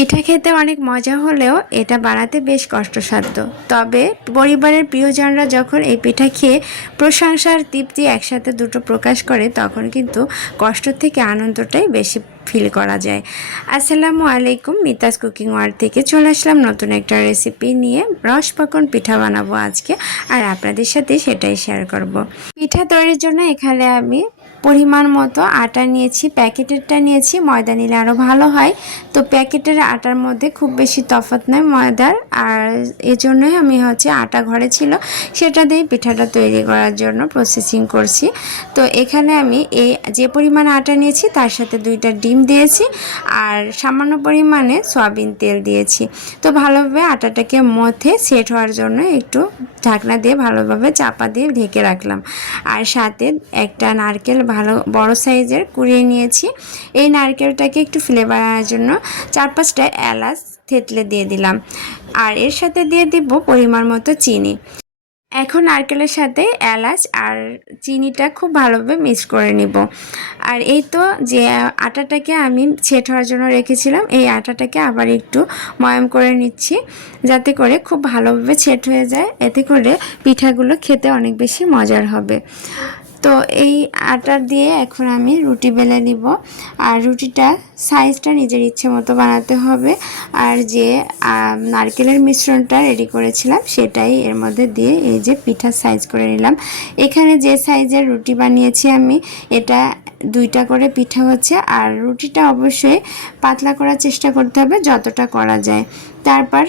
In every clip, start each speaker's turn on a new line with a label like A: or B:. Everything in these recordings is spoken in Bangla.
A: পিঠা খেতে অনেক মজা হলেও এটা বানাতে বেশ কষ্টসাধ্য। তবে পরিবারের প্রিয়জনরা যখন এই পিঠা খেয়ে প্রশংসার তৃপ্তি একসাথে দুটো প্রকাশ করে, তখন কিন্তু কষ্ট থেকে আনন্দটাই বেশি ফিল করা যায়। আসসালামু আলাইকুম, মিতাস কুকিং ওয়ার্ল্ড থেকে চলে আসলাম নতুন একটা রেসিপি নিয়ে। রস পাকন পিঠা বানাবো আজকে, আর আপনাদের সাথে সেটাই শেয়ার করব। পিঠা তৈরির জন্য এখানে আমি পরিমাণ মতো আটা নিয়েছি, প্যাকেটেরটা নিয়েছি, ময়দা নিলে আরও ভালো হয়। তো প্যাকেটের আটার মধ্যে খুব বেশি তফাৎ নয় ময়দার, আর এজন্যই আমি হচ্ছে আটা ঘরে ছিল, সেটা দিয়ে পিঠাটা তৈরি করার জন্য প্রসেসিং করছি। তো এখানে আমি এই যে পরিমাণ আটা নিয়েছি, তার সাথে দুইটা ডিম দিয়েছি, আর সামান্য পরিমাণে সয়াবিন তেল দিয়েছি। তো ভালোভাবে আটাটাকে মধ্যে সেট হওয়ার জন্য একটু ঢাকনা দিয়ে ভালোভাবে চাপা দিয়ে ঢেকে রাখলাম। আর সাথে একটা নারকেল ভালো, বড় সাইজের কুড়িয়ে নিয়েছি। এই নারকেলটাকে একটু ফ্লেভার আনার জন্য চার পাঁচটা এলাচ, থেতলে দিয়ে দিলাম। আর এর সাথে দিয়ে দিব পরিমাণ মতো চিনি। এখন নারকেলের সাথে এলাচ আর চিনিটা খুব ভালোভাবে মিক্স করে নিব। আর এই তো যে আটাটাকে আমি ছেট হওয়ার জন্য রেখেছিলাম, এই আটাটাকে আবার একটু ময়াম করে নিচ্ছি যাতে করে খুব ভালোভাবে ছেট হয়ে যায়। এতে করে পিঠাগুলো খেতে অনেক বেশি মজার হবে। তো এই আটা দিয়ে এখন আমি রুটি বেলে নিব। আর রুটিটা সাইজটা নিজের ইচ্ছে মতো বানাতে হবে। আর যে নারকেলের মিশ্রণটা রেডি করেছিলাম, সেটাই এর মধ্যে দিয়ে এই যে পিঠার সাইজ করে নিলাম। এখানে যে সাইজের রুটি বানিয়েছি আমি, এটা দুইটা করে পিঠা হচ্ছে। আর রুটিটা অবশ্যই পাতলা করার চেষ্টা করতে হবে, যতটা করা যায়। তারপর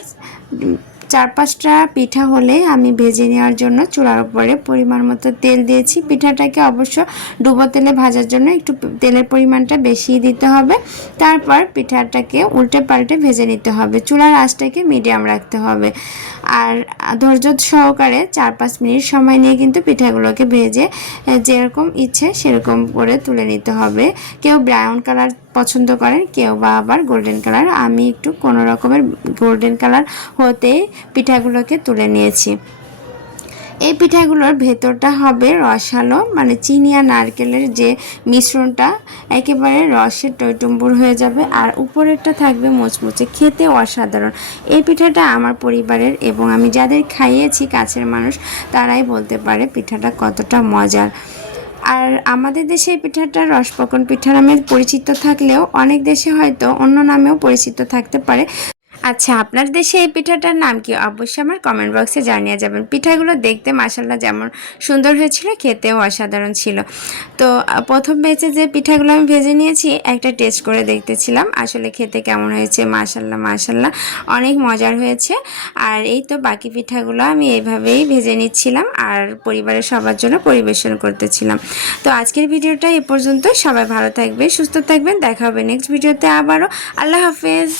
A: চার পাঁচটা পিঠা হলে আমি ভেজে নেওয়ার জন্য চুলার উপরে পরিমাণ মতো তেল দিয়েছি। পিঠাটাকে অবশ্য ডুবো তেলে ভাজার জন্য একটু তেলের পরিমাণটা বেশি দিতে হবে। তারপর পিঠাটাকে উল্টে পাল্টে ভেজে নিতে হবে। চুলার আঁচটাকে মিডিয়াম রাখতে হবে। আর ধৈর্য সহকারে চার পাঁচ মিনিট সময় নিয়ে কিন্তু পিঠাগুলোকে ভেজে যেরকম ইচ্ছে সেরকম করে তুলে নিতে হবে। কেউ ব্রাউন কালার পছন্দ করেন, কেউ বা আবার গোল্ডেন কালার আমি একটু কোনো রকমের গোল্ডেন কালার হতে পিঠাগুলোকে তুলে নিয়েছি। এই পিঠাগুলোর ভেতরটা হবে রসালো মানে চিনি আর নারকেলের যে মিশ্রণটা, একেবারে রসের টইটুম্বুর হয়ে যাবে। আর উপরেরটা থাকবে মুচমুচে, খেতে অসাধারণ। এই পিঠাটা আমার পরিবারের এবং আমি যাদের খাইয়েছি, কাছের মানুষ, তারাই বলতে পারে পিঠাটা কতটা মজার। আর আমাদের দেশে এই পিঠাটা রসপকন পিঠা নামে পরিচিত থাকলেও অনেক দেশে হয়তো অন্য নামেও পরিচিত থাকতে পারে। আচ্ছা আপনার দেশে এই পিঠাটার নাম কি? অবশ্যই আমার কমেন্ট বক্সে জানিয়ে যাবেন। পিঠাগুলো দেখতে মাসাল্লাহ যেমন সুন্দর হয়েছিল, খেতেও অসাধারণ ছিল। তো প্রথম বেচে যে পিঠাগুলো আমি ভেজে নিয়েছি, একটা টেস্ট করে দেখতেছিলাম। আসলে খেতে কেমন হয়েছে? মাসাল্লাহ মাসাল্লাহ অনেক মজার হয়েছে। আর এই তো বাকি পিঠাগুলো আমি এইভাবেই ভেজে নিচ্ছিলাম আর পরিবারের সবার জন্য পরিবেশন করতেছিলাম। তো, আজকের ভিডিওটা এ পর্যন্ত সবাই ভালো থাকবে সুস্থ থাকবেন। দেখা হবে নেক্সট ভিডিওতে আবারও। আল্লাহ হাফেজ।